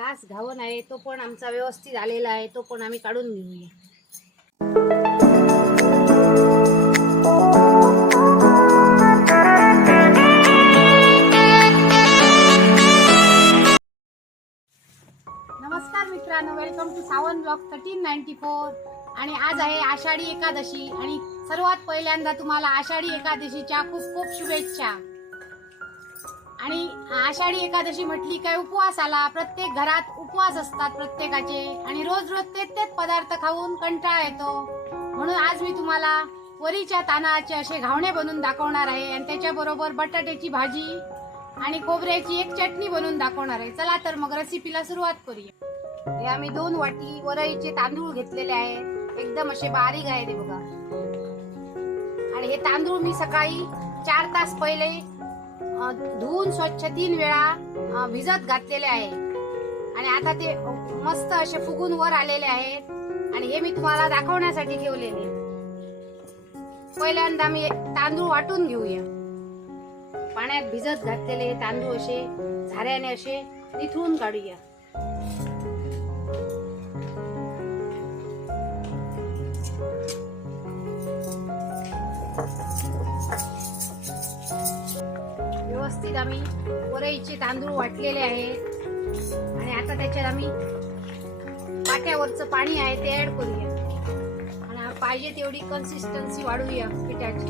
Last घावन आहे तो पण आमचा व्यवस्थित आलेला आहे तो पण आम्ही काढून घेऊया. नमस्कार मित्रांनो welcome to Sawan block thirteen ninety four आणि आज आहे आषाढी एकादशी. आणि सर्वात पहिल्यांदा तुम्हाला आषाढी एकादशीच्या खूप खूप शुभेच्छा. आणि आषाढी एकादशी म्हटली काय उपवास आला प्रत्येक घरात उपवास असतात प्रत्येकाचे. आणि रोज रोज तेच तेच पदार्थ खाऊन कंटाळा येतो. म्हणून आज मी तुम्हाला वरीच्या तानाचे असे घावणे बनवून दाखवणार आहे. आणि त्याच्याबरोबर बटाट्याची भाजी आणि खोबऱ्याची एक चटणी बनवून दाखवणार आहे. चला तर मग रेसिपीला सुरुवात करूया. हे आम्ही दोन वाटी वरईचे तांदूळ घेतलेले आहेत एकदम असे बारीक आहे ते बघा. आणि हे तांदूळ मी सकाळी चार तास पहिले धुवून स्वच्छ तीन वेळा भिजत घातलेले आहे. आणि आता ते मस्त असे फुगून वर आलेले आहेत आणि हे मी तुम्हाला दाखवण्यासाठी ठेवलेले. पहिल्यांदा मी तांदूळ वाटून घेऊया. पाण्यात भिजत घातलेले तांदूळ असे झाऱ्याने असे निथळून काढूया. व्यवस्थित आम्ही वरईचे तांदूळ वाटलेले आहेत आणि आता त्याच्यात आम्ही पाट्यावरचं पाणी आहे ते ॲड करूया. आणि पाहिजे तेवढी कन्सिस्टन्सी वाढवूया पिठाची.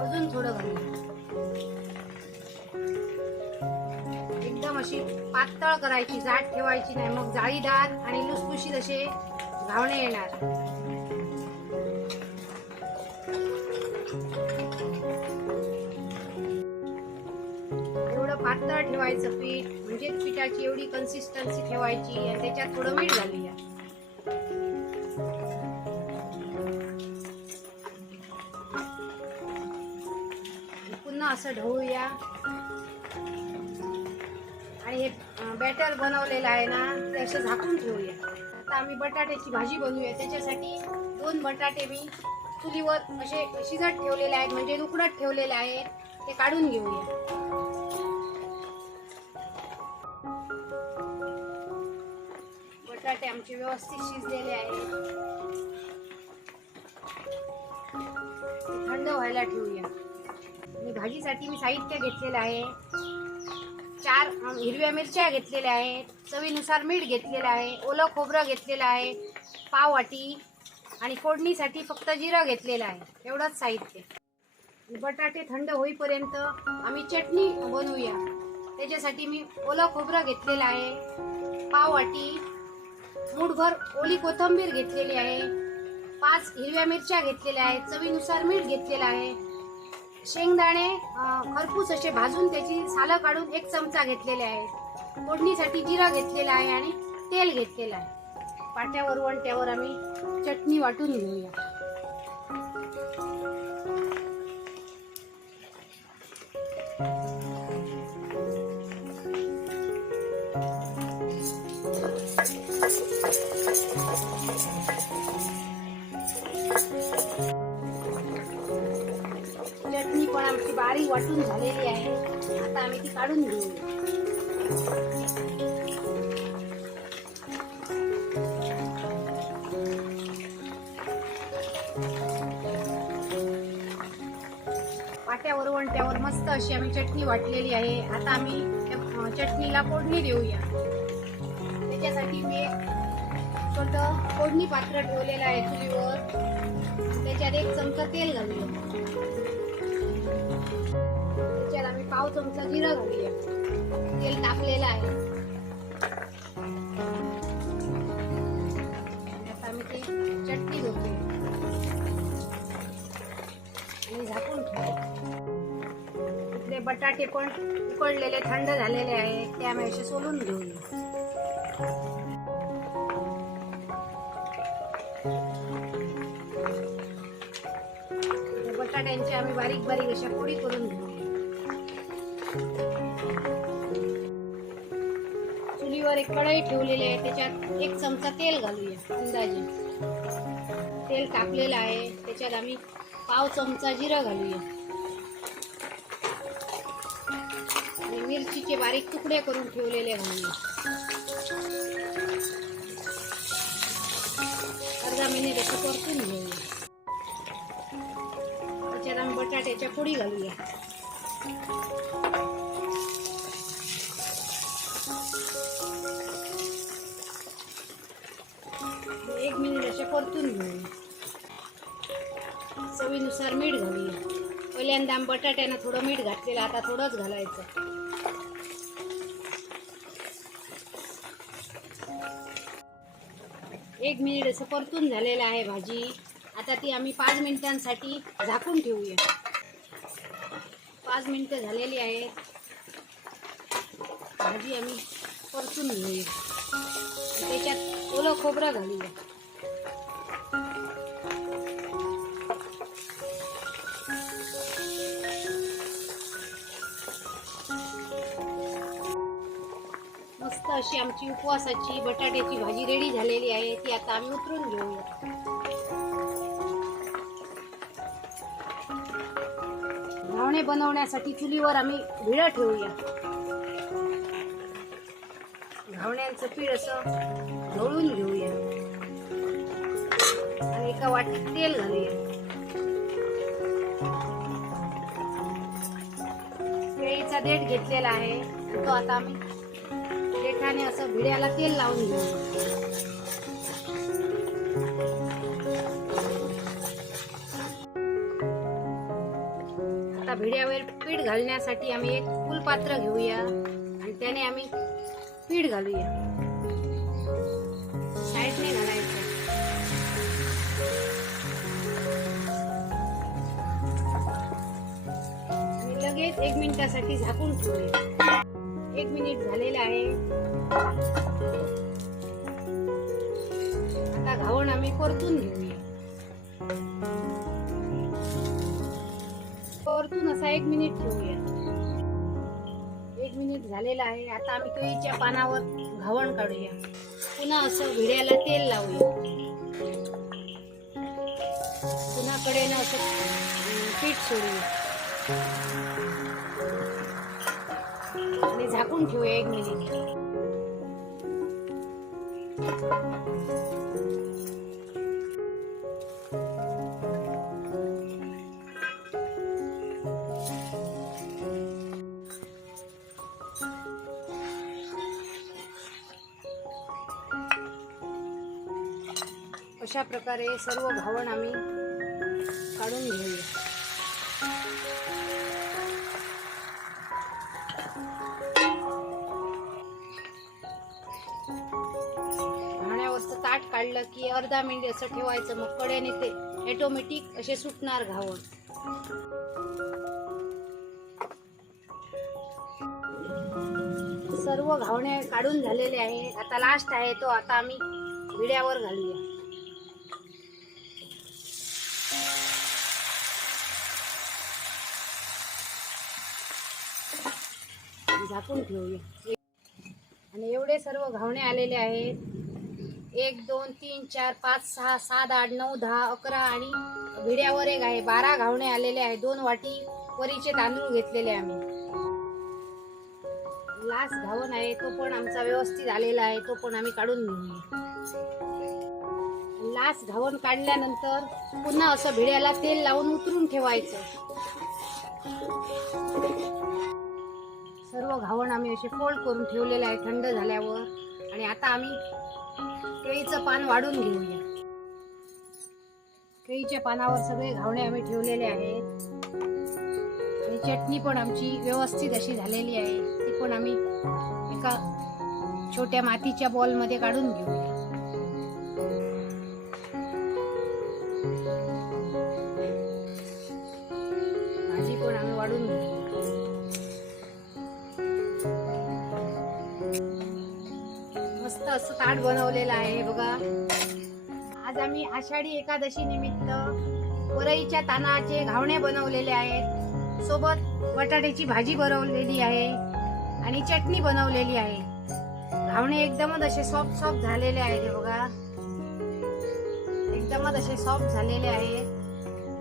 अजून थोडं घालूया एकदम अशी पातळ करायची जाड ठेवायची नाही. मग जाळीदार आणि लुसलुशीत असे घावणे येणार. एवढं पातळ ठेवायचं पीठ म्हणजे पिठाची एवढी कन्सिस्टन्सी ठेवायची आणि त्याच्यात थोडं मीठ घालूया. पुन्हा असं ढवळूया. आणि हे बॅटर बनवलेलं आहे ना ते असं झाकून ठेवूया. आता आम्ही बटाट्याची भाजी बनवूया. त्याच्यासाठी दोन बटाटे मी चुलीवर असे शिजत ठेवलेले आहेत म्हणजे उकडत ठेवलेले आहेत ते काढून घेऊया. व्यवस्थित शिजलेले आहेत थंड व्हायला ठेवूया आणि भाजीसाठी मी साहित्य घेतलेलं आहे. चार हिरव्या मिरच्या घेतलेल्या आहेत. चवीनुसार मीठ घेतलेलं आहे. ओलं खोबरं घेतलेलं आहे. पाववाटी आणि फोडणीसाठी फक्त जिरं घेतलेलं आहे. एवढंच साहित्य. बटाटे थंड होईपर्यंत आम्ही चटणी बनवूया. त्याच्यासाठी मी ओलं खोबरं घेतलेलं आहे. पाववाटी मूठभर ओली कोथिंबीर घेतलेली आहे. पाच हिरव्या मिरच्या घेतलेल्या आहेत. चवीनुसार मीठ घेतलेलं आहे. शेंगदाणे खरपूस असे भाजून त्याची सालं काढून एक चमचा घेतलेले आहे फोडणीसाठी जिरं घेतलेलं आहे आणि तेल घेतलेलं आहे. पाट्यावर वणट्यावर आम्ही चटणी वाटून घेऊया. चटणी पण वाटून झालेली आहे. आता आम्ही ती काढून घेऊ. पाट्यावर वणट्यावर मस्त अशी आम्ही चटणी वाटलेली आहे. आता आम्ही त्या, चटणीला फोडणी देऊया. त्याच्यासाठी मी एक छोटं फोडणी पात्र ठेवलेलं आहे चुलीवर. त्याच्यात एक चमचा तेल घालूया. त्याच्यात आम्ही पाव चमचा जिरा घालूया. तेल टाकलेलं आहे. आता आम्ही ते चटणी घेतो आणि झाकून ठेवू इथले बटाटे पण उकडलेले थंड झालेले आहेत ते आम्ही असे सोलून घेऊया. बटाट्यांची आम्ही बारीक बारीक अशा पोळी करून घेऊ. चुलीवर एक कढई ठेवलेली आहे. त्याच्यात एक चमचा तेल घालूया अंदाजे. तेल टाकलेलं आहे. त्याच्यात आम्ही पाव चमचा जिरं घालूया. मिरचीचे बारीक तुकडे करून ठेवलेले घालूया. अर्धा मिनिट असं परतून घेऊया. त्याच्यात आम्ही बटाट्याच्या फोडी घालूया. असे घेऊ. चवीनुसार मीठ घालूया पहिल्यांदा बटाट्यानं थोडं मीठ घातलेलं आता थोडंच घालायचं. एक मिनिट असं परतून झालेलं आहे भाजी. आता ती आम्ही पाच मिनिटांसाठी झाकून ठेवूया. पाच मिनिटं झालेली आहे भाजी आम्ही परतून घेऊया. त्याच्यात ओलं खोबरं घालूया. अशी आमची उपवासाची बटाट्याची भाजी रेडी झालेली आहे ती आता आम्ही उतरून घेऊया. घावणे बनवण्यासाठी चुलीवर आम्ही भिडं ठेवूया. घावण्यांचं पीठ असं ढवळून घेऊया. आणि एका वाटीत तेल घालूया. केळीचा देठ घेतलेला आहे तो आता आम्ही आणि असं भिड्याला तेल लावून घेऊ आता भिड्यावर पीठ घालण्यासाठी आम्ही एक फुलपात्र घेऊया आणि त्याने आम्ही पीठ घालूया. साईडने घालायचं. आणि लगेच एक मिनिटासाठी झाकून ठेवूया. एक मिनिट झालेलं आहे. आता घावण आम्ही परतून घेऊया. परतून असा एक मिनिट ठेवूया. एक मिनिट झालेला आहे. आता आम्ही केळीच्या पानावर घावण काढूया. पुन्हा असं भिड्याला तेल लावूया. पुन्हा कडेनं असं पीठ सोडूया. आणि झाकून ठेवूया एक मिनिट. अशा प्रकारे सर्व घावण आम्ही काढून घेऊया की अर्धा मिनिट असं ठेवायचं मग कड्याने ते ॲटोमॅटिक असे सुटणार घावण. सर्व घावणे काढून झालेले आहे. आता लास्ट आहे तो. आता आम्ही विड्यावर घालूया. झाकून ठेवूया. आणि एवढे सर्व घावणे आलेले आहेत. एक दोन तीन चार पाच सहा सात आठ नऊ दहा अकरा आणि भिड्यावर एक आहे. बारा घावणे आलेले आहे. दोन वाटी वरीचे तांदूळ घेतलेले आम्ही. लास्ट घावण आहे. तो पण आमचा व्यवस्थित आलेला आहे. तो पण आम्ही काढून घेऊ लास्ट घावण काढल्यानंतर पुन्हा असं भिड्याला तेल लावून उतरून ठेवायचं. सर्व घावण आम्ही असे फोल्ड करून ठेवलेले आहे. थंड झाल्यावर. आणि आता आम्ही केळीचं पान वाढून घेऊया. केळीच्या पानावर सगळे घावणे आम्ही ठेवलेले आहेत. आणि चटणी पण आमची व्यवस्थित अशी झालेली आहे. ती पण आम्ही एका छोट्या मातीच्या बॉलमध्ये काढून घेऊया. ताट बनवलेलं आहे बघा. आज आम्ही आषाढी एकादशी निमित्त वरईच्या तानाचे घावणे बनवलेले आहेत. सोबत बटाट्याची भाजी बनवलेली आहे आणि चटणी बनवलेली आहे. घावणे एकदमच असे सॉफ्ट सॉफ्ट झालेले आहेत बघा. एकदमच असे सॉफ्ट झालेले आहेत.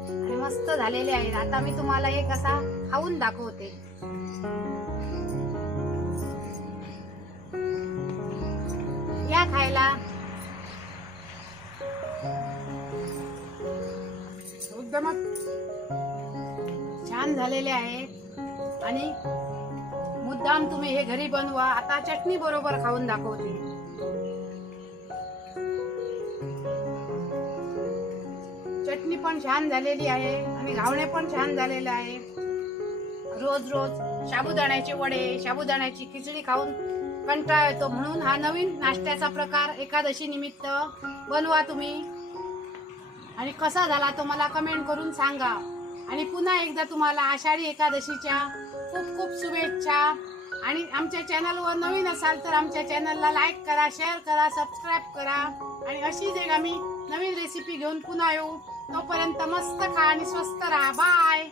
आणि मस्त झालेले आहेत. आता मी तुम्हाला एक असा खाऊन दाखवते. खायला. छान झालेले आहेत आणि मुद्दाम तुम्ही हे घरी बनवा. आता चटणी बरोबर खाऊन दाखवते. चटणी पण छान झालेली आहे आणि घावणे पण छान झालेले आहे. रोज रोज साबुदाण्याचे वडे साबुदाण्याची खिचडी खाऊन कंटाळा येतो म्हणून हा नवीन नाश्त्याचा प्रकार एकादशी निमित्त बनवा तुम्ही. आणि कसा झाला तो मला कमेंट करून सांगा. आणि पुन्हा एकदा तुम्हाला आषाढी एकादशीच्या खूप खूप शुभेच्छा. आणि आमच्या चॅनलवर नवीन असाल तर आमच्या चॅनलला लाईक करा शेअर करा सबस्क्राईब करा. आणि अशीच एक आम्ही नवीन रेसिपी घेऊन पुन्हा येऊ. तोपर्यंत मस्त खा आणि स्वस्त राहा. बाय